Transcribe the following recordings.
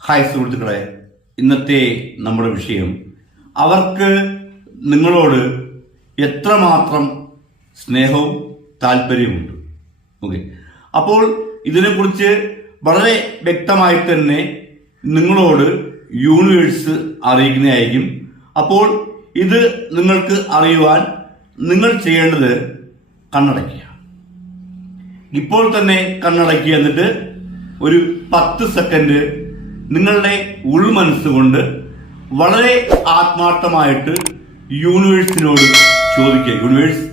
Hi സുഹൃത്തുക്കളെ. ഇന്നത്തെ നമ്മുടെ വിഷയം അവർക്ക് നിങ്ങളോട് എത്രമാത്രം സ്നേഹവും താല്പര്യവുമുണ്ട്? ഓക്കെ. അപ്പോൾ ഇതിനെക്കുറിച്ച് വളരെ വ്യക്തമായി തന്നെ നിങ്ങളോട് യൂണിവേഴ്സ് അറിയിക്കുന്നതായിരിക്കും. അപ്പോൾ ഇത് നിങ്ങൾക്ക് അറിയുവാൻ നിങ്ങൾ ചെയ്യേണ്ടത് കണ്ണടയ്ക്കുക. ഇപ്പോൾ തന്നെ കണ്ണടക്കി എന്നിട്ട് ഒരു പത്ത് സെക്കൻഡ് നിങ്ങളുടെ ഉൾമനസ്സുകൊണ്ട് വളരെ ആത്മാർത്ഥമായിട്ട് യൂണിവേഴ്സിനോട് ചോദിക്കുക. യൂണിവേഴ്സ്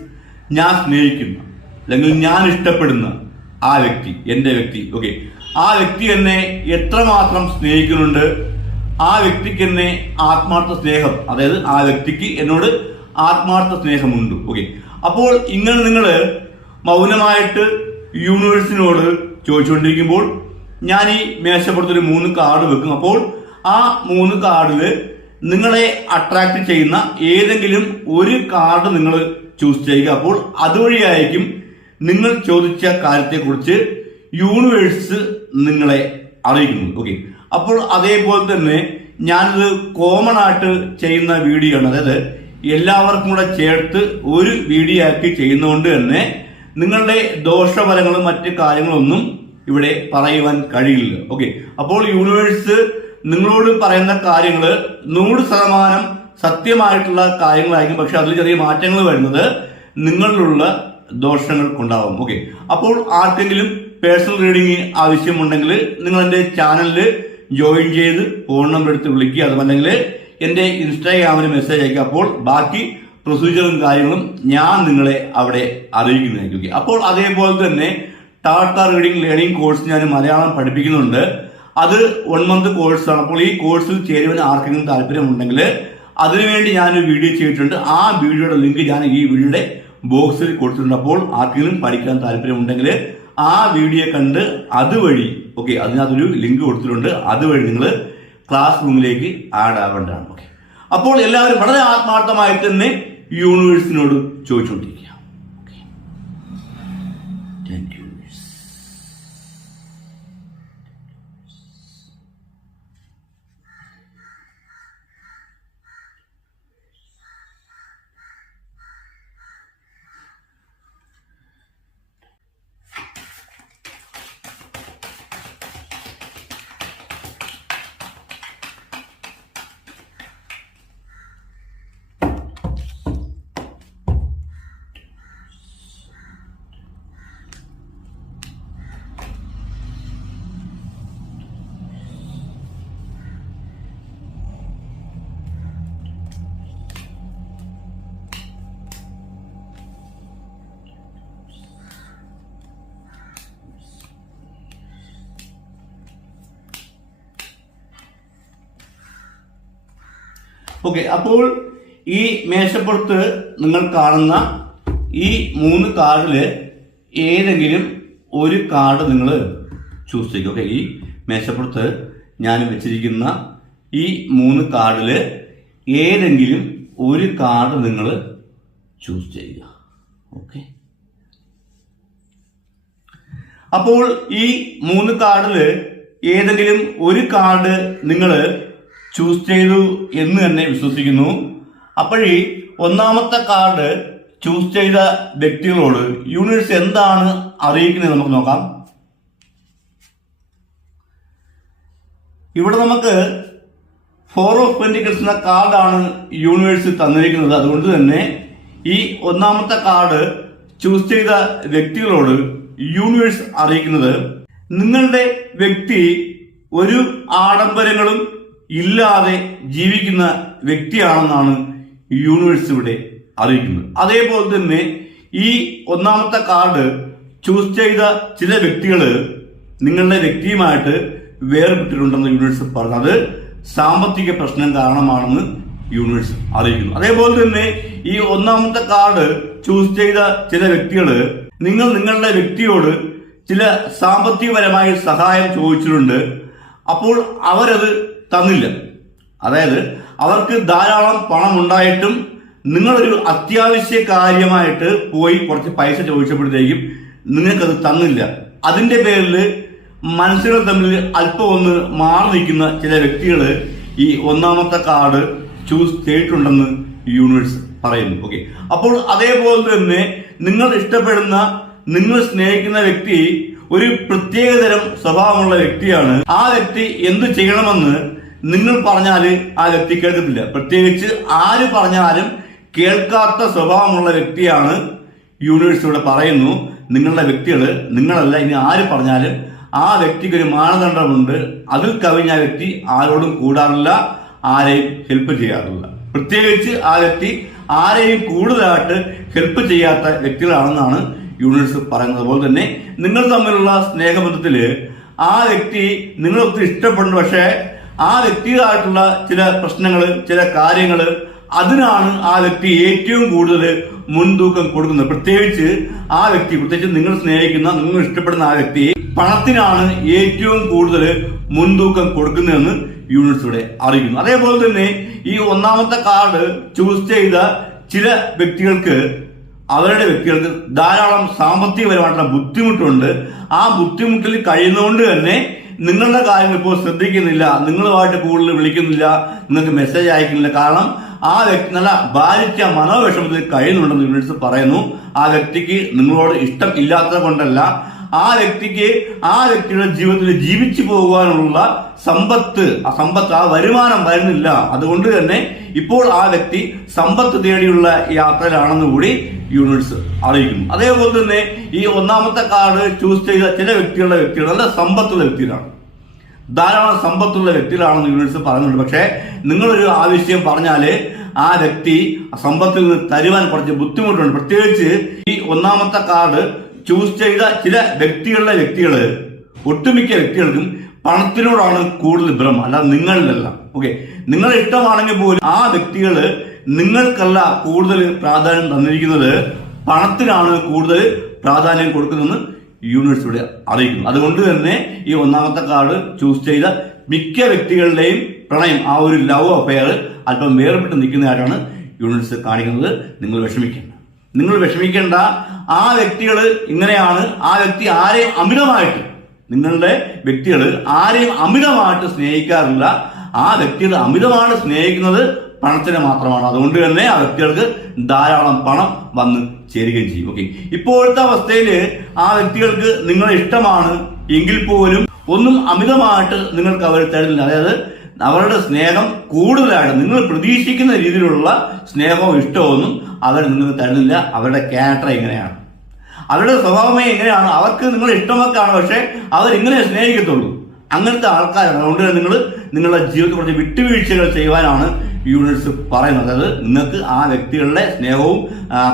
ഞാൻ സ്നേഹിക്കുന്ന. അല്ലെങ്കിൽ ഞാൻ ഇഷ്ടപ്പെടുന്ന ആ വ്യക്തി എന്റെ വ്യക്തി. ഓക്കെ. ആ വ്യക്തി എന്നെ എത്രമാത്രം സ്നേഹിക്കുന്നുണ്ട് ആ വ്യക്തിക്ക് എന്നെ ആത്മാർത്ഥ സ്നേഹം അതായത് ആ വ്യക്തിക്ക് എന്നോട് ആത്മാർത്ഥ സ്നേഹമുണ്ട്. ഓക്കെ. അപ്പോൾ ഇങ്ങനെ നിങ്ങൾ മൗനമായിട്ട് യൂണിവേഴ്സിനോട് ചോദിച്ചുകൊണ്ടിരിക്കുമ്പോൾ ഞാൻ ഈ മേശപ്പുറത്തൊരു മൂന്ന് കാർഡ് വെക്കും. അപ്പോൾ ആ മൂന്ന് കാർഡിൽ നിങ്ങളെ അട്രാക്ട് ചെയ്യുന്ന ഏതെങ്കിലും ഒരു കാർഡ് നിങ്ങൾ ചൂസ് ചെയ്യുക. അപ്പോൾ അതുവഴിയായിരിക്കും നിങ്ങൾ ചോദിച്ച കാര്യത്തെക്കുറിച്ച് യൂണിവേഴ്സ് നിങ്ങളെ അറിയിക്കുന്നു. ഓക്കെ അപ്പോൾ അതേപോലെ തന്നെ ഞാനിത് കോമൺ ആയിട്ട് ചെയ്യുന്ന വീഡിയോ ആണ്. അതായത് എല്ലാവർക്കും കൂടെ ചേർത്ത് ഒരു വീഡിയോ ആക്കി ചെയ്യുന്നതുകൊണ്ട് തന്നെ നിങ്ങളുടെ ദോഷഫലങ്ങളും മറ്റ് കാര്യങ്ങളൊന്നും ഇവിടെ പറയുവാൻ കഴിയില്ല. ഓക്കെ അപ്പോൾ യൂണിവേഴ്സ് നിങ്ങളോട് പറയുന്ന കാര്യങ്ങൾ നൂറ് ശതമാനം സത്യമായിട്ടുള്ള കാര്യങ്ങളായിരിക്കും. പക്ഷെ അതിൽ ചെറിയ മാറ്റങ്ങൾ വരുന്നത് നിങ്ങളിലുള്ള ദോഷങ്ങൾ കൊണ്ടാവും ഓക്കെ അപ്പോൾ ആർക്കെങ്കിലും പേഴ്സണൽ റീഡിംഗ് ആവശ്യമുണ്ടെങ്കിൽ നിങ്ങൾ എന്റെ ചാനലിൽ ജോയിൻ ചെയ്ത് ഫോൺ നമ്പർ എടുത്ത് വിളിക്കുക. അതുമല്ലെങ്കിൽ എന്റെ ഇൻസ്റ്റാഗ്രാമിന് മെസ്സേജ് അയക്കുക. അപ്പോൾ ബാക്കി പ്രൊസീജിയറും കാര്യങ്ങളും ഞാൻ നിങ്ങളെ അവിടെ അറിയിക്കുന്നതായിരിക്കും. അപ്പോൾ അതേപോലെ തന്നെ ടാറ്റ റീഡിംഗ് ലേണിംഗ് കോഴ്സ് ഞാൻ മലയാളം പഠിപ്പിക്കുന്നുണ്ട്. അത് വൺ മന്ത് കോഴ്സാണ് അപ്പോൾ ഈ കോഴ്സിൽ ചേരുവാൻ ആർക്കെങ്കിലും താല്പര്യമുണ്ടെങ്കിൽ അതിനുവേണ്ടി ഒരു വീഡിയോ ചെയ്തിട്ടുണ്ട്. ആ വീഡിയോയുടെ ലിങ്ക് ഞാൻ ഈ വീഡിയോയുടെ ബോക്സിൽ കൊടുത്തിട്ടുണ്ട്. അപ്പോൾ ആർക്കെങ്കിലും പഠിക്കാൻ താല്പര്യമുണ്ടെങ്കിൽ ആ വീഡിയോ കണ്ട് അതുവഴി ഓക്കെ അതിനകത്തൊരു ലിങ്ക് കൊടുത്തിട്ടുണ്ട്. അതുവഴി നിങ്ങൾ ക്ലാസ് റൂമിലേക്ക് ആഡ് ആവേണ്ടതാണ്. ഓക്കെ അപ്പോൾ എല്ലാവരും വളരെ ആത്മാർത്ഥമായി തന്നെ യൂണിവേഴ്സിനോട് ചോദിച്ചുകൊണ്ടിരിക്കുക. ഓക്കെ അപ്പോൾ ഈ മേശപ്പുറത്ത് നിങ്ങൾ കാണുന്ന ഈ മൂന്ന് കാർഡിൽ ഏതെങ്കിലും ഒരു കാർഡ് നിങ്ങൾ ചൂസ് ചെയ്യുക. ഓക്കെ ഈ മേശപ്പുറത്ത് ഞാൻ വെച്ചിരിക്കുന്ന ഈ മൂന്ന് കാർഡിൽ ഏതെങ്കിലും ഒരു കാർഡ് നിങ്ങൾ ചൂസ് ചെയ്യുക. ഓക്കെ. അപ്പോൾ ഈ മൂന്ന് കാർഡിൽ ഏതെങ്കിലും ഒരു കാർഡ് നിങ്ങൾ ചൂസ് ചെയ്തു എന്ന് തന്നെ വിശ്വസിക്കുന്നു. അപ്പോഴേ ഒന്നാമത്തെ കാർഡ് ചൂസ് ചെയ്ത വ്യക്തികളോട് യൂണിവേഴ്സ് എന്താണ് അറിയിക്കുന്നത് നമുക്ക് നോക്കാം. ഇവിടെ നമുക്ക് ഫോർ ഓഫ് പെന്റിക്കൽസ് എന്ന കാർഡാണ് യൂണിവേഴ്സ് തന്നിരിക്കുന്നത്. അതുകൊണ്ട് തന്നെ ഈ ഒന്നാമത്തെ കാർഡ് ചൂസ് ചെയ്ത വ്യക്തികളോട് യൂണിവേഴ്സ് അറിയിക്കുന്നത്. നിങ്ങളുടെ വ്യക്തി ഒരു ആഡംബരങ്ങളും ഇല്ലാതെ ജീവിക്കുന്ന വ്യക്തിയാണെന്നാണ് യൂണിവേഴ്സ് ഇവിടെ അറിയിക്കുന്നത്. അതേപോലെ തന്നെ ഈ ഒന്നാമത്തെ കാർഡ് ചൂസ് ചെയ്ത ചില വ്യക്തികൾ നിങ്ങളുടെ വ്യക്തിയുമായിട്ട് വേർപെട്ടിട്ടുണ്ടെന്ന് യൂണിവേഴ്സ് പറഞ്ഞു അത് സാമ്പത്തിക പ്രശ്നം കാരണമാണെന്ന് യൂണിവേഴ്സ് അറിയിക്കുന്നു. അതേപോലെ തന്നെ ഈ ഒന്നാമത്തെ കാർഡ് ചൂസ് ചെയ്ത ചില വ്യക്തികൾ നിങ്ങൾ നിങ്ങളുടെ വ്യക്തിയോട് ചില സാമ്പത്തികപരമായ സഹായം ചോദിച്ചിട്ടുണ്ട്. അപ്പോൾ അവരത് തന്നില്ല. അതായത് അവർക്ക് ധാരാളം പണം ഉണ്ടായിട്ടും നിങ്ങളൊരു അത്യാവശ്യ കാര്യമായിട്ട് പോയി കുറച്ച് പൈസ ചോദിച്ചപ്പോഴത്തേക്കും നിങ്ങൾക്കത് തന്നില്ല. അതിന്റെ പേരിൽ മനസ്സുകൾ തമ്മിൽ അല്പം ഒന്ന് മാറി നിൽക്കുന്ന ചില വ്യക്തികൾ ഈ ഒന്നാമത്തെ കാർഡ് ചൂസ് ചെയ്തിട്ടുണ്ടെന്ന് യൂണിവേഴ്സ് പറയുന്നു. ഓക്കെ അപ്പോൾ അതേപോലെ തന്നെ നിങ്ങൾ ഇഷ്ടപ്പെടുന്ന നിങ്ങൾ സ്നേഹിക്കുന്ന വ്യക്തി ഒരു പ്രത്യേകതരം സ്വഭാവമുള്ള വ്യക്തിയാണ്. ആ വ്യക്തി എന്ത് ചെയ്യണമെന്ന് നിങ്ങൾ പറഞ്ഞാൽ ആ വ്യക്തി കേൾക്കത്തില്ല പ്രത്യേകിച്ച് ആര് പറഞ്ഞാലും കേൾക്കാത്ത സ്വഭാവമുള്ള വ്യക്തിയാണ് യൂണിവേഴ്സ് ഇവിടെ പറയുന്നു. നിങ്ങളുടെ വ്യക്തികൾ നിങ്ങളല്ല ഇനി ആര് പറഞ്ഞാലും ആ വ്യക്തിക്ക് ഒരു മാനദണ്ഡമുണ്ട്. അതിൽ കവിഞ്ഞ വ്യക്തി ആരോടും കൂടാറില്ല ആരെയും ഹെൽപ്പ് ചെയ്യാറില്ല. പ്രത്യേകിച്ച് ആ വ്യക്തി ആരെയും കൂടുതലായിട്ട് ഹെൽപ്പ് ചെയ്യാത്ത വ്യക്തികളാണെന്നാണ് യൂണിവേഴ്സ് പറയുന്നത്. അതുപോലെ തന്നെ നിങ്ങൾ തമ്മിലുള്ള സ്നേഹബന്ധത്തിൽ ആ വ്യക്തി നിങ്ങളൊത്തിരി ഇഷ്ടപ്പെടുന്നു. പക്ഷേ ആ വ്യക്തികളായിട്ടുള്ള ചില പ്രശ്നങ്ങൾ ചില കാര്യങ്ങൾ അതിനാണ് ആ വ്യക്തി ഏറ്റവും കൂടുതൽ മുൻതൂക്കം കൊടുക്കുന്നത്. പ്രത്യേകിച്ച് ആ വ്യക്തി പ്രത്യേകിച്ച് നിങ്ങൾ സ്നേഹിക്കുന്ന നിങ്ങൾ ഇഷ്ടപ്പെടുന്ന ആ വ്യക്തി പണത്തിനാണ് ഏറ്റവും കൂടുതൽ മുൻതൂക്കം കൊടുക്കുന്നതെന്ന് യൂണിറ്റ്സ് ഇവിടെ അറിയിക്കുന്നു. അതേപോലെ തന്നെ ഈ ഒന്നാമത്തെ കാർഡ് ചൂസ് ചെയ്ത ചില വ്യക്തികൾക്ക് അവരുടെ വ്യക്തികൾക്ക് ധാരാളം സാമ്പത്തികപരമായിട്ടുള്ള ബുദ്ധിമുട്ടുണ്ട്. ആ ബുദ്ധിമുട്ടിൽ കഴിയുന്നതുകൊണ്ട് തന്നെ നിങ്ങളുടെ കാര്യങ്ങൾ ഇപ്പോൾ ശ്രദ്ധിക്കുന്നില്ല നിങ്ങളുമായിട്ട് കൂടുതൽ വിളിക്കുന്നില്ല നിങ്ങൾക്ക് മെസ്സേജ് അയക്കുന്നില്ല. കാരണം ആ വ്യക്തി നല്ല ബാധിച്ച മനോവിഷമത്തിൽ കഴിയുന്നുണ്ടെന്ന് യൂണിറ്റ്സ് പറയുന്നു. ആ വ്യക്തിക്ക് നിങ്ങളോട് ഇഷ്ടം ഇല്ലാത്തത് കൊണ്ടല്ല ആ വ്യക്തിക്ക് ആ വ്യക്തിയുടെ ജീവിതത്തിൽ ജീവിച്ചു പോകുവാനുള്ള സമ്പത്ത് ആ സമ്പത്ത് ആ വരുമാനം വരുന്നില്ല. അതുകൊണ്ട് തന്നെ ഇപ്പോൾ ആ വ്യക്തി സമ്പത്ത് തേടിയുള്ള യാത്രയിലാണെന്ന് കൂടി യൂണിറ്റ്സ് അറിയിക്കുന്നു. അതേപോലെ തന്നെ ഈ ഒന്നാമത്തെ കാർഡ് ചൂസ് ചെയ്ത ചില വ്യക്തികളുടെ വ്യക്തികൾ നല്ല സമ്പത്തുള്ള വ്യക്തികളാണ്. ധാരാളം സമ്പത്തുള്ള വ്യക്തികളാണെന്ന് യൂണിറ്റ്സ് പറയുന്നുണ്ട്. പക്ഷേ നിങ്ങളൊരു ആവശ്യം പറഞ്ഞാൽ ആ വ്യക്തി സമ്പത്തിൽ നിന്ന് തരുവാൻ കുറച്ച് ബുദ്ധിമുട്ടുണ്ട്. പ്രത്യേകിച്ച് ഈ ഒന്നാമത്തെ കാർഡ് ചൂസ് ചെയ്ത ചില വ്യക്തികളുടെ വ്യക്തികൾ ഒട്ടുമിക്ക വ്യക്തികൾക്കും പണത്തിനോടാണ് കൂടുതൽ ഭ്രമം അല്ല നിങ്ങളിലല്ല. ഓക്കെ നിങ്ങൾ ഇഷ്ടമാണെങ്കിൽ പോലും ആ വ്യക്തികൾ നിങ്ങൾക്കല്ല കൂടുതൽ പ്രാധാന്യം തന്നിരിക്കുന്നത് പണത്തിനാണ് കൂടുതൽ പ്രാധാന്യം കൊടുക്കുന്നതെന്ന് യൂണിവേഴ്സിലൂടെ അറിയിക്കുന്നു. അതുകൊണ്ട് തന്നെ ഈ ഒന്നാമത്തെ കാർഡ് ചൂസ് ചെയ്ത മിക്ക വ്യക്തികളുടെയും പ്രണയം ആ ഒരു ലവ് അഫെയർ അല്പം വേർപെട്ട് നിൽക്കുന്നതായിട്ടാണ് യൂണിവേഴ്സ് കാണിക്കുന്നത്. നിങ്ങൾ വിഷമിക്കേണ്ട. നിങ്ങൾ വിഷമിക്കേണ്ട. ആ വ്യക്തികൾ ഇങ്ങനെയാണ്. ആ വ്യക്തി ആരെയും അമിതമായിട്ട് നിങ്ങളുടെ വ്യക്തികൾ ആരെയും അമിതമായിട്ട് സ്നേഹിക്കാറില്ല. ആ വ്യക്തികൾ അമിതമാണ് സ്നേഹിക്കുന്നത് പണത്തിന് മാത്രമാണ്. അതുകൊണ്ട് തന്നെ ആ വ്യക്തികൾക്ക് ധാരാളം പണം വന്ന് ചേരുകയും ചെയ്യും. ഓക്കെ ഇപ്പോഴത്തെ അവസ്ഥയിൽ ആ വ്യക്തികൾക്ക് നിങ്ങളെ ഇഷ്ടമാണ് എങ്കിൽ പോലും ഒന്നും അമിതമായിട്ട് നിങ്ങൾക്ക് അവർ തരുന്നില്ല. അതായത് അവരുടെ സ്നേഹം കൂടുതലായിട്ട് നിങ്ങൾ പ്രതീക്ഷിക്കുന്ന രീതിയിലുള്ള സ്നേഹവും ഇഷ്ടമൊന്നും അവർ നിങ്ങൾക്ക് തരുന്നില്ല. അവരുടെ ക്യാരക്ടർ എങ്ങനെയാണ് അവരുടെ സ്വഭാവമേ എങ്ങനെയാണ് അവർക്ക് നിങ്ങൾ ഇഷ്ടമൊക്കെയാണ് പക്ഷെ അവർ ഇങ്ങനെ സ്നേഹിക്കത്തുള്ളൂ. അങ്ങനത്തെ ആൾക്കാരാണ്. അതുകൊണ്ട് തന്നെ നിങ്ങൾ നിങ്ങളുടെ ജീവിതത്തിൽ കുറച്ച് വിട്ടുവീഴ്ചകൾ ചെയ്യുവാനാണ് യൂണിറ്റ്സ് പറയുന്നത്. അതായത് നിങ്ങൾക്ക് ആ വ്യക്തികളുടെ സ്നേഹവും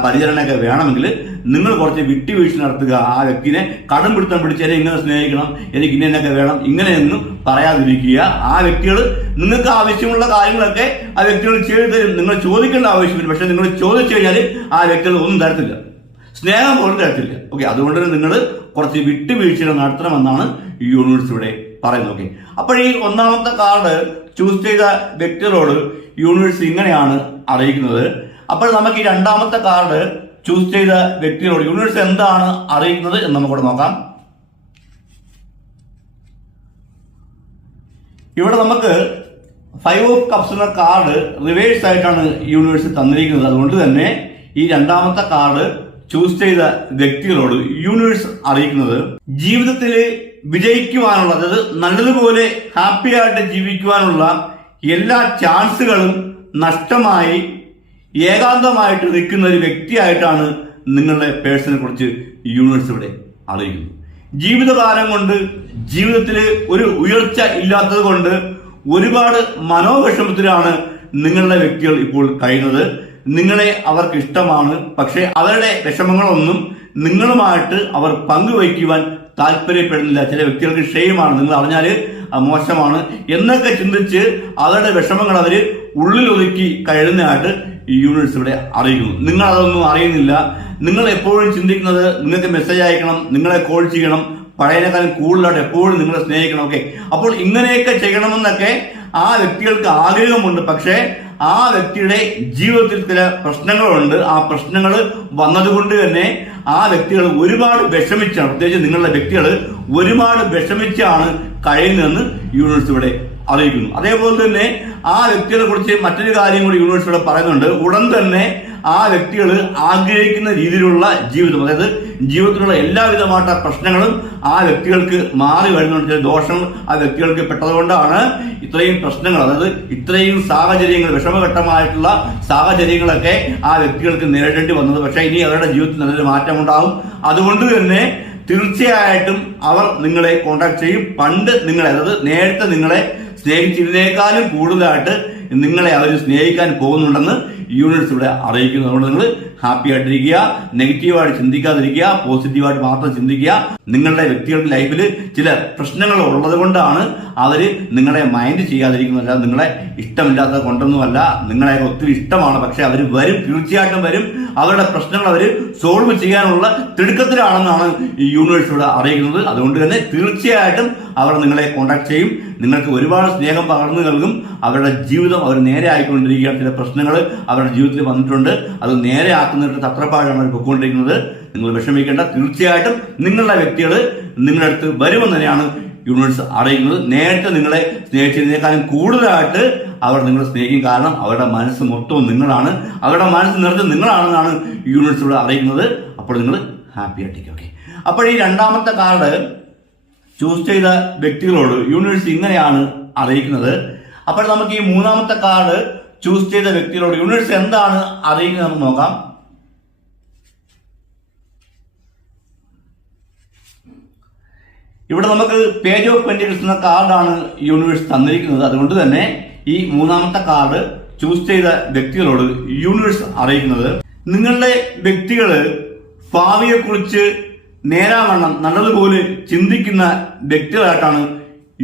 പരിചരണമൊക്കെ വേണമെങ്കിൽ നിങ്ങൾ കുറച്ച് വിട്ടുവീഴ്ച നടത്തുക. ആ വ്യക്തിനെ കടം പിടുത്തം പിടിച്ചതിനെ ഇങ്ങനെ സ്നേഹിക്കണം എനിക്ക് ഇന്നൊക്കെ വേണം ഇങ്ങനെയൊന്നും പറയാതിരിക്കുക. ആ വ്യക്തികൾ നിങ്ങൾക്ക് ആവശ്യമുള്ള കാര്യങ്ങളൊക്കെ ആ വ്യക്തികൾ ചെയ്തു തരും. നിങ്ങൾ ചോദിക്കേണ്ട ആവശ്യമില്ല. പക്ഷെ നിങ്ങൾ ചോദിച്ചു കഴിഞ്ഞാൽ ആ വ്യക്തികൾ ഒന്നും തരത്തില്ല. സ്നേഹം പോലും തരത്തില്ല ഓക്കെ അതുകൊണ്ട് തന്നെ നിങ്ങൾ കുറച്ച് വിട്ടുവീഴ്ചകൾ നടത്തണമെന്നാണ് ഈ യൂണിവേഴ്സ് ഇവിടെ പറയുന്നത്. ഓക്കെ അപ്പോൾ ഈ ഒന്നാമത്തെ കാർഡ് ചൂസ് ചെയ്ത വ്യക്തികളോട് യൂണിവേഴ്സ് ഇങ്ങനെയാണ് അറിയിക്കുന്നത്. അപ്പോൾ നമുക്ക് ഈ രണ്ടാമത്തെ കാർഡ് ചൂസ് ചെയ്ത വ്യക്തികളോട് യൂണിവേഴ്സ് എന്താണ് അറിയിക്കുന്നത് എന്ന് നമുക്കിവിടെ നോക്കാം. ഇവിടെ നമുക്ക് ഫൈവ് ഓഫ് കപ്സ് എന്ന കാർഡ് റിവേഴ്സ് ആയിട്ടാണ് യൂണിവേഴ്സ് തന്നിരിക്കുന്നത്. അതുകൊണ്ട് തന്നെ ഈ രണ്ടാമത്തെ കാർഡ് ചൂസ് ചെയ്ത വ്യക്തികളോട് യൂണിവേഴ്സ് അറിയിക്കുന്നത് ജീവിതത്തിൽ വിജയിക്കുവാനുള്ള അതായത് നല്ലതുപോലെ ഹാപ്പി ആയിട്ട് ജീവിക്കുവാനുള്ള എല്ലാ ചാൻസുകളും നഷ്ടമായി ഏകാന്തമായിട്ട് നിൽക്കുന്ന ഒരു വ്യക്തിയായിട്ടാണ് നിങ്ങളുടെ പേഴ്സണെ കുറിച്ച് യൂണിവേഴ്സ് ഇവിടെ അറിയിക്കുന്നത്. ജീവിതകാലം കൊണ്ട് ജീവിതത്തിൽ ഒരു ഉയർച്ച ഇല്ലാത്തത് കൊണ്ട് ഒരുപാട് മനോവിഷമത്തിലാണ് നിങ്ങളുടെ വ്യക്തികൾ ഇപ്പോൾ കഴിയുന്നത്. നിങ്ങളെ അവർക്ക് ഇഷ്ടമാണ് പക്ഷെ അവരുടെ വിഷമങ്ങളൊന്നും നിങ്ങളുമായിട്ട് അവർ പങ്കുവയ്ക്കുവാൻ താല്പര്യപ്പെടുന്നില്ല. ചില വ്യക്തികൾക്ക് ക്ഷയമാണ്. നിങ്ങൾ അറിഞ്ഞാൽ അത് മോശമാണ്. എന്നൊക്കെ ചിന്തിച്ച് അവരുടെ വിഷമങ്ങൾ അവർ ഉള്ളിൽ ഒതുക്കി കഴിയുന്നതായിട്ട് ഈ യൂണിവേഴ്സ് ഇവിടെ അറിയുന്നു. നിങ്ങൾ അതൊന്നും അറിയുന്നില്ല. നിങ്ങൾ എപ്പോഴും ചിന്തിക്കുന്നത് നിങ്ങൾക്ക് മെസ്സേജ് അയക്കണം നിങ്ങളെ കോൾ ചെയ്യണം പഴയതിനേക്കാളും കൂടുതലായിട്ട് എപ്പോഴും നിങ്ങളെ സ്നേഹിക്കണം ഓക്കെ അപ്പോൾ ഇങ്ങനെയൊക്കെ ചെയ്യണമെന്നൊക്കെ ആ വ്യക്തികൾക്ക് ആഗ്രഹമുണ്ട്. പക്ഷേ ആ വ്യക്തിയുടെ ജീവിതത്തിൽ ചില പ്രശ്നങ്ങളുണ്ട്. ആ പ്രശ്നങ്ങൾ വന്നതുകൊണ്ട് തന്നെ ആ വ്യക്തികൾ ഒരുപാട് വിഷമിച്ചാണ് പ്രത്യേകിച്ച് നിങ്ങളുടെ വ്യക്തികൾ ഒരുപാട് വിഷമിച്ചാണ് കഴിയുന്നതെന്ന് യൂണിവേഴ്സ് ഇവിടെ അറിയിക്കുന്നു. അതേപോലെ തന്നെ ആ വ്യക്തികളെ കുറിച്ച് മറ്റൊരു കാര്യം കൂടി യൂണിവേഴ്സ് ഇവിടെ പറയുന്നുണ്ട്. ഉടൻ തന്നെ ആ വ്യക്തികൾ ആഗ്രഹിക്കുന്ന രീതിയിലുള്ള ജീവിതം അതായത് ജീവിതത്തിലുള്ള എല്ലാവിധമായിട്ട പ്രശ്നങ്ങളും ആ വ്യക്തികൾക്ക് മാറി വരുന്നുണ്ട്. ചില ദോഷങ്ങൾ ആ വ്യക്തികൾക്ക് പെട്ടതുകൊണ്ടാണ് ഇത്രയും പ്രശ്നങ്ങൾ. അതായത് ഇത്രയും സാഹചര്യങ്ങൾ വിഷമഘട്ടമായിട്ടുള്ള സാഹചര്യങ്ങളൊക്കെ ആ വ്യക്തികൾക്ക് നേരിടേണ്ടി വന്നത്. പക്ഷേ ഇനി അവരുടെ ജീവിതത്തിൽ നല്ലൊരു മാറ്റം ഉണ്ടാകും അതുകൊണ്ട് തന്നെ തീർച്ചയായിട്ടും അവർ നിങ്ങളെ കോണ്ടാക്ട് ചെയ്യും. പണ്ട് നിങ്ങളെ അതായത് നേരത്തെ നിങ്ങളെ സ്നേഹിച്ചതിനേക്കാളും കൂടുതലായിട്ട് നിങ്ങളെ അവർ സ്നേഹിക്കാൻ പോകുന്നുണ്ടെന്ന് യൂണിറ്റ്സ് ഇവിടെ അറിയിക്കുന്നത്. അതുകൊണ്ട് നിങ്ങൾ ഹാപ്പി ആയിട്ടിരിക്കുക നെഗറ്റീവായിട്ട് ചിന്തിക്കാതിരിക്കുക പോസിറ്റീവായിട്ട് മാത്രം ചിന്തിക്കുക. നിങ്ങളുടെ വ്യക്തികളുടെ ലൈഫിൽ ചില പ്രശ്നങ്ങൾ ഉള്ളത് കൊണ്ടാണ് അവർ നിങ്ങളെ മൈൻഡ് ചെയ്യാതിരിക്കുന്നതല്ല നിങ്ങളെ ഇഷ്ടമില്ലാത്ത കൊണ്ടൊന്നുമല്ല. നിങ്ങളെ ഒത്തിരി ഇഷ്ടമാണ്. പക്ഷെ അവർ വരും തീർച്ചയായിട്ടും വരും. അവരുടെ പ്രശ്നങ്ങൾ അവർ സോൾവ് ചെയ്യാനുള്ള തിടുക്കത്തിലാണെന്നാണ് ഈ യൂണിവേഴ്സ് ഇവിടെ അറിയിക്കുന്നത്. അതുകൊണ്ട് തന്നെ തീർച്ചയായിട്ടും അവർ നിങ്ങളെ കോണ്ടാക്ട് ചെയ്യും. നിങ്ങൾക്ക് ഒരുപാട് സ്നേഹം പകർന്നു നൽകും. അവരുടെ ജീവിതം അവർ നേരെ ആയിക്കൊണ്ടിരിക്കുകയാണ്. ചില പ്രശ്നങ്ങൾ അവരുടെ ജീവിതത്തിൽ വന്നിട്ടുണ്ട്. അത് നേരെ ആക്കുന്നതിന് തത്രപ്പാടാണ് അവർ പൊയ്ക്കൊണ്ടിരിക്കുന്നത്. നിങ്ങൾ വിഷമിക്കേണ്ട. തീർച്ചയായിട്ടും നിങ്ങളുടെ വ്യക്തികൾ നിങ്ങളുടെ അടുത്ത് വരുമെന്ന് തന്നെയാണ് യൂണിവേഴ്സ് അറിയിക്കുന്നത്. നേരത്തെ നിങ്ങളെ സ്നേഹിച്ചതിനേക്കാളും കൂടുതലായിട്ട് അവർ നിങ്ങളെ സ്നേഹിക്കും. കാരണം അവരുടെ മനസ്സ് മൊത്തവും നിങ്ങളാണ്. അവരുടെ മനസ്സ് നിറച്ച് നിങ്ങളാണെന്നാണ് യൂണിവേഴ്സ് ഇവിടെ അറിയിക്കുന്നത്. അപ്പോൾ നിങ്ങൾ ഹാപ്പി ആയിട്ടിരിക്കും ഓക്കെ. അപ്പോൾ ഈ രണ്ടാമത്തെ കാർഡ് ചൂസ് ചെയ്ത വ്യക്തികളോട് യൂണിവേഴ്സ് ഇങ്ങനെയാണ് അറിയിക്കുന്നത്. അപ്പോൾ നമുക്ക് ഈ മൂന്നാമത്തെ കാർഡ് ചൂസ് ചെയ്ത വ്യക്തികളോട് യൂണിവേഴ്സ് എന്താണ് അറിയിക്കുന്നത് നമുക്ക് നോക്കാം. ഇവിടെ നമുക്ക് പേജ് ഓഫ് പെൻഡിൽസ് എന്ന കാർഡാണ് യൂണിവേഴ്സ് തന്നിരിക്കുന്നത്. അതുകൊണ്ട് തന്നെ ഈ മൂന്നാമത്തെ കാർഡ് ചൂസ് ചെയ്ത വ്യക്തികളോട് യൂണിവേഴ്സ് അറിയിക്കുന്നത്. നിങ്ങളുടെ വ്യക്തികൾ ഭാവിയെക്കുറിച്ച് നേരാവണ്ണം നല്ലതുപോലെ ചിന്തിക്കുന്ന വ്യക്തികളായിട്ടാണ്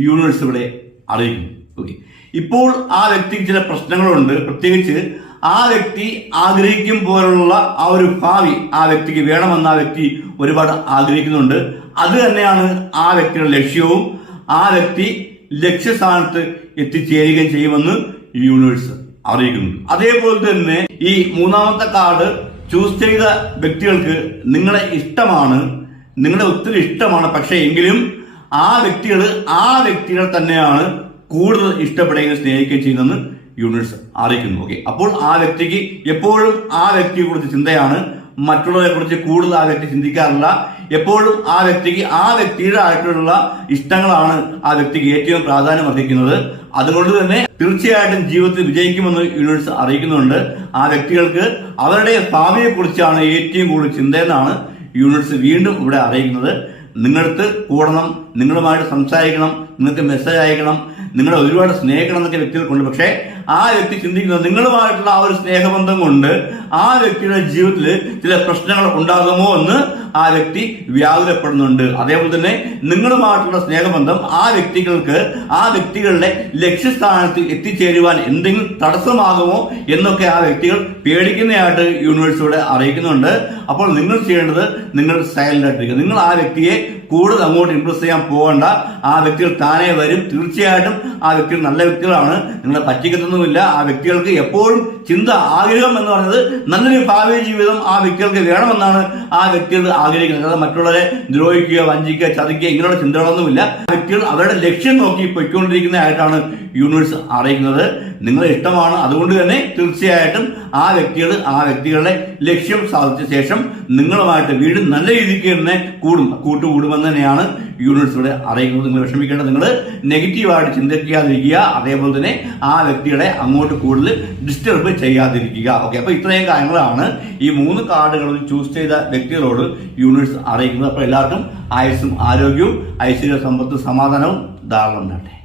യൂണിവേഴ്സ് ഇവിടെ അറിയിക്കുന്നത്. ഓക്കെ ഇപ്പോൾ ആ വ്യക്തിക്ക് ചില പ്രശ്നങ്ങളുണ്ട്. പ്രത്യേകിച്ച് ആ വ്യക്തി ആഗ്രഹിക്കും പോലുള്ള ആ ഒരു ഭാവി ആ വ്യക്തിക്ക് വേണമെന്ന് ആ വ്യക്തി ഒരുപാട് ആഗ്രഹിക്കുന്നുണ്ട്. അത് തന്നെയാണ് ആ വ്യക്തിയുടെ ലക്ഷ്യവും. ആ വ്യക്തി ലക്ഷ്യസ്ഥാനത്ത് എത്തിച്ചേരുകയും ചെയ്യുമെന്ന് യൂണിവേഴ്സ് അറിയിക്കുന്നു. അതേപോലെ തന്നെ ഈ മൂന്നാമത്തെ കാർഡ് ചൂസ് ചെയ്ത വ്യക്തികൾക്ക് നിങ്ങളെ ഇഷ്ടമാണ് നിങ്ങളെ ഒത്തിരി ഇഷ്ടമാണ്. പക്ഷേ എങ്കിലും ആ വ്യക്തികൾ ആ വ്യക്തികൾ തന്നെയാണ് കൂടുതൽ ഇഷ്ടപ്പെടുകയും സ്നേഹിക്കുകയും ചെയ്യുന്നതെന്ന് യൂണിവേഴ്സ് അറിയിക്കുന്നു. ഓക്കെ അപ്പോൾ ആ വ്യക്തിക്ക് എപ്പോഴും ആ വ്യക്തിയെ കുറിച്ച് ചിന്തയാണ്. മറ്റുള്ളവരെ കുറിച്ച് കൂടുതൽ ആ വ്യക്തി ചിന്തിക്കാറില്ല. എപ്പോഴും ആ വ്യക്തിക്ക് ആ വ്യക്തിയുടെ ആയിട്ടുള്ള ഇഷ്ടങ്ങളാണ് ആ വ്യക്തിക്ക് ഏറ്റവും പ്രാധാന്യം അർഹിക്കുന്നത്. അതുകൊണ്ട് തന്നെ തീർച്ചയായിട്ടും ജീവിതത്തിൽ വിജയിക്കുമെന്ന് യൂണിവേഴ്സ് അറിയിക്കുന്നുണ്ട്. ആ വ്യക്തികൾക്ക് അവരുടെ ഭാവിയെ കുറിച്ചാണ് ഏറ്റവും കൂടുതൽ ചിന്തയെന്നാണ് യൂണിവേഴ്സ് വീണ്ടും ഇവിടെ അറിയിക്കുന്നത്. നിങ്ങളടുത്ത് കൂടണം. നിങ്ങളുമായിട്ട് സംസാരിക്കണം. നിങ്ങൾക്ക് മെസ്സേജ് അയക്കണം. നിങ്ങളെ ഒരുപാട് സ്നേഹിക്കണം എന്നൊക്കെ വ്യക്തികൾക്കുണ്ട്. പക്ഷേ ആ വ്യക്തി ചിന്തിക്കുന്നത് നിങ്ങളുമായിട്ടുള്ള ആ ഒരു സ്നേഹബന്ധം കൊണ്ട് ആ വ്യക്തിയുടെ ജീവിതത്തിൽ ചില പ്രശ്നങ്ങൾ ഉണ്ടാകുമോ എന്ന് ആ വ്യക്തി വ്യാകുലപ്പെടുന്നുണ്ട്. അതേപോലെ തന്നെ നിങ്ങളുമായിട്ടുള്ള സ്നേഹബന്ധം ആ വ്യക്തികൾക്ക് ആ വ്യക്തികളുടെ ലക്ഷ്യസ്ഥാനത്ത് എത്തിച്ചേരുവാൻ എന്തെങ്കിലും തടസ്സമാകുമോ എന്നൊക്കെ ആ വ്യക്തികൾ പേടിക്കുന്നതായിട്ട് യൂണിവേഴ്സിലൂടെ അറിയിക്കുന്നുണ്ട്. അപ്പോൾ നിങ്ങൾ ചെയ്യേണ്ടത് നിങ്ങൾ സൈലന്റ് ആയിട്ടിരിക്കുക. നിങ്ങൾ ആ വ്യക്തിയെ കൂടുതൽ അങ്ങോട്ട് ഇംപ്രസ് ചെയ്യാൻ പോകണ്ട. ആ വ്യക്തികൾ താനേ വരും. തീർച്ചയായിട്ടും ആ വ്യക്തികൾ നല്ല വ്യക്തികളാണ്. നിങ്ങളെ പറ്റിക്കത്തൊന്നുമില്ല. ആ വ്യക്തികൾക്ക് എപ്പോഴും ചിന്ത ആഗ്രഹം എന്ന് പറയുന്നത് നല്ലൊരു ഭാവി ജീവിതം ആ വ്യക്തികൾക്ക് വേണമെന്നാണ് ആ വ്യക്തികൾ ആഗ്രഹിക്കുന്നത്. അല്ലാതെ മറ്റുള്ളവരെ ദ്രോഹിക്കുക വഞ്ചിക്കുക ചതിക്കുക ഇങ്ങനെയുള്ള ചിന്തകളൊന്നുമില്ല. വ്യക്തികൾ അവരുടെ ലക്ഷ്യം നോക്കി പൊയ്ക്കൊണ്ടിരിക്കുന്നതായിട്ടാണ് യൂണിവേഴ്സ് അറിയിക്കുന്നത് നിങ്ങളെ ഇഷ്ടമാണ്. അതുകൊണ്ട് തന്നെ തീർച്ചയായിട്ടും ആ വ്യക്തികൾ ആ വ്യക്തികളുടെ ലക്ഷ്യം സാധിച്ച ശേഷം നിങ്ങളുമായിട്ട് വീട് നല്ല രീതിക്ക് തന്നെ കൂടും കൂട്ടുകൂടുമെന്ന് തന്നെയാണ് യൂണിവേഴ്സ് ഇവിടെ അറിയിക്കുന്നത് നിങ്ങൾ വിഷമിക്കേണ്ട നിങ്ങൾ നെഗറ്റീവായിട്ട് ചിന്തിക്കാതിരിക്കുക. അതേപോലെ തന്നെ ആ വ്യക്തികളെ അങ്ങോട്ട് കൂടുതൽ ഡിസ്റ്റർബ് ചെയ്യാതിരിക്കുക. ഓക്കെ അപ്പോൾ ഇത്രയും കാര്യങ്ങളാണ് ഈ മൂന്ന് കാർഡുകളിൽ ചൂസ് ചെയ്ത വ്യക്തികളോട് യൂണിവേഴ്സ് അറിയിക്കുന്നത്. അപ്പോൾ എല്ലാവർക്കും ആയുസ്സും ആരോഗ്യവും ഐശ്വര്യ സമ്പത്ത് സമാധാനവും ധാരാളം ഉണ്ടാട്ടെ